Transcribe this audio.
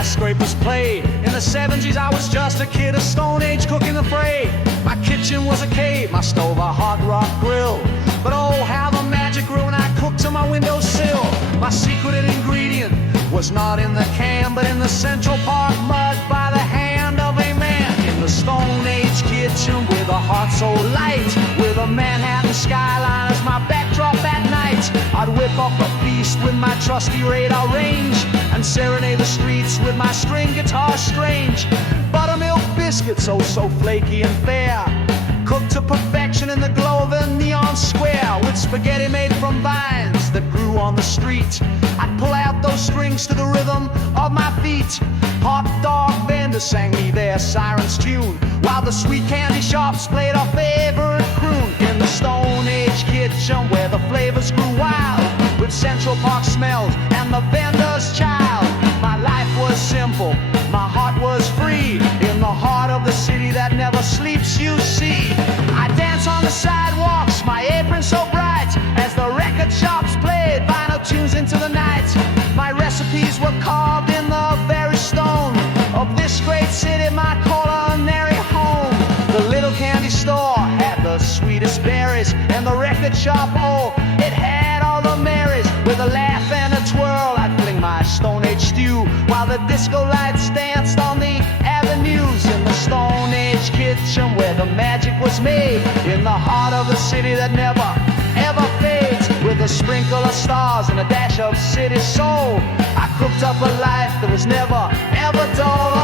skyscrapers play. In the 70s I was just a kid, a Stone Age cook in the fray. My kitchen was a cave, my stove a hot rock grill. But oh, how the magic grew when I cooked to my windowsill. My secret ingredient was not in the can, but in the Central Park mud by the hand of a man. In the Stone Age kitchen with a heart so light, with a Manhattan skyline as my backdrop at night, I'd whip up a feast with my trusty radar range and serenade the streets with my string guitar strange. Buttermilk biscuits, oh so flaky and fair, cooked to perfection in the glow of a neon square, with spaghetti made from vines that grew on the street. I'd pull out those strings to the rhythm of my feet. Hot dog vendors sang me their siren's tune, while the sweet candy shops played our favorite croon. In the Stone Age kitchen where the flavors grew wild, with Central Park smells and the vendor's child, my life was simple, my heart was free, in the heart of the city that never sleeps, you see. I dance on the sidewalks, my apron so bright, as the record shops played vinyl tunes into the night. My recipes were carved in the very stone of this great city, my culinary home. The little candy store had the sweetest berries, and the record shop, oh, it had all the Marys. With a laugh and a twirl, I'd fling my Stone Age stew, while the disco lights danced on the avenues. In the Stone Age kitchen where the magic was made, in the heart of the city that never, ever fades, with a sprinkle of stars and a dash of city soul, I cooked up a life that was never, ever dull.